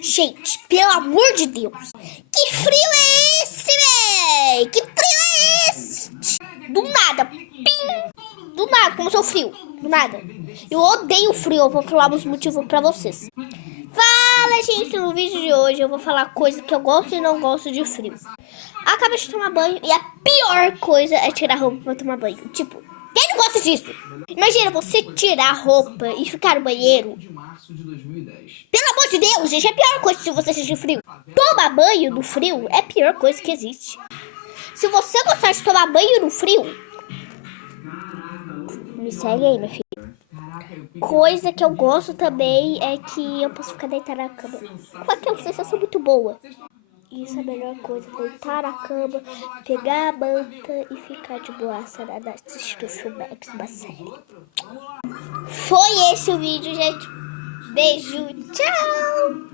Gente, pelo amor de Deus. Que frio é esse, véi? Que frio é esse? Do nada. Pim. Do nada, começou o frio. Do nada. Eu odeio frio. Eu vou falar os motivos pra vocês. Fala, gente. No vídeo de hoje eu vou falar coisa que eu gosto e não gosto de frio. Acabei de tomar banho e a pior coisa é tirar a roupa pra tomar banho. Tipo, quem não gosta disso? Imagina você tirar a roupa e ficar no banheiro. Pelo amor de Deus, gente, é a pior coisa se você sentir frio. Tomar banho no frio é a pior coisa que existe. Se você gostar de tomar banho no frio, me segue aí, meu filho. Coisa que eu gosto também é que eu posso ficar deitada na cama. Claro que é uma sensação muito boa. Isso é a melhor coisa, deitar na cama, pegar a manta e ficar de boaça assistindo o Filmex, uma série. Foi esse o vídeo, gente. Beijo, tchau!